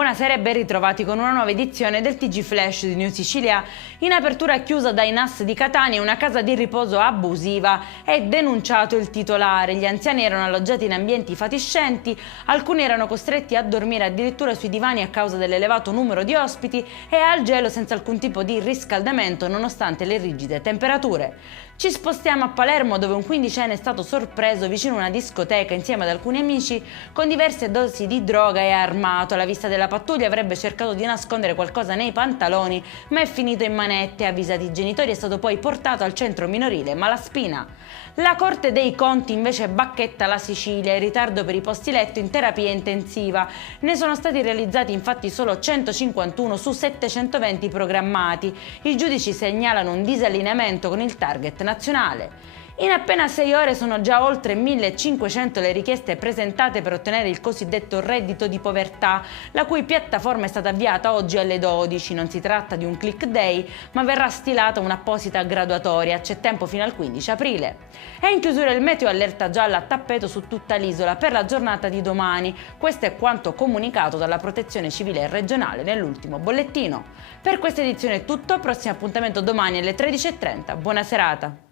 Buonasera e ben ritrovati con una nuova edizione del TG Flash di New Sicilia. In apertura chiusa dai NAS di Catania, una casa di riposo abusiva. È denunciato il titolare. Gli anziani erano alloggiati in ambienti fatiscenti, alcuni erano costretti a dormire addirittura sui divani a causa dell'elevato numero di ospiti e al gelo senza alcun tipo di riscaldamento nonostante le rigide temperature. Ci spostiamo a Palermo, dove un quindicenne è stato sorpreso vicino a una discoteca insieme ad alcuni amici con diverse dosi di droga e armato. Alla vista della pattuglia avrebbe cercato di nascondere qualcosa nei pantaloni, ma è finito in manette. Avvisati i genitori, è stato poi portato al centro minorile Malaspina. La Corte dei Conti invece bacchetta la Sicilia, in ritardo per i posti letto in terapia intensiva. Ne sono stati realizzati infatti solo 151 su 720 programmati. I giudici segnalano un disallineamento con il target nazionale. In appena 6 ore sono già oltre 1500 le richieste presentate per ottenere il cosiddetto reddito di povertà, la cui piattaforma è stata avviata oggi alle 12. Non si tratta di un click day, ma verrà stilata un'apposita graduatoria. C'è tempo fino al 15 aprile. È in chiusura il meteo, allerta gialla a tappeto su tutta l'isola per la giornata di domani. Questo è quanto comunicato dalla Protezione Civile regionale nell'ultimo bollettino. Per questa edizione è tutto, prossimo appuntamento domani alle 13:30. Buona serata.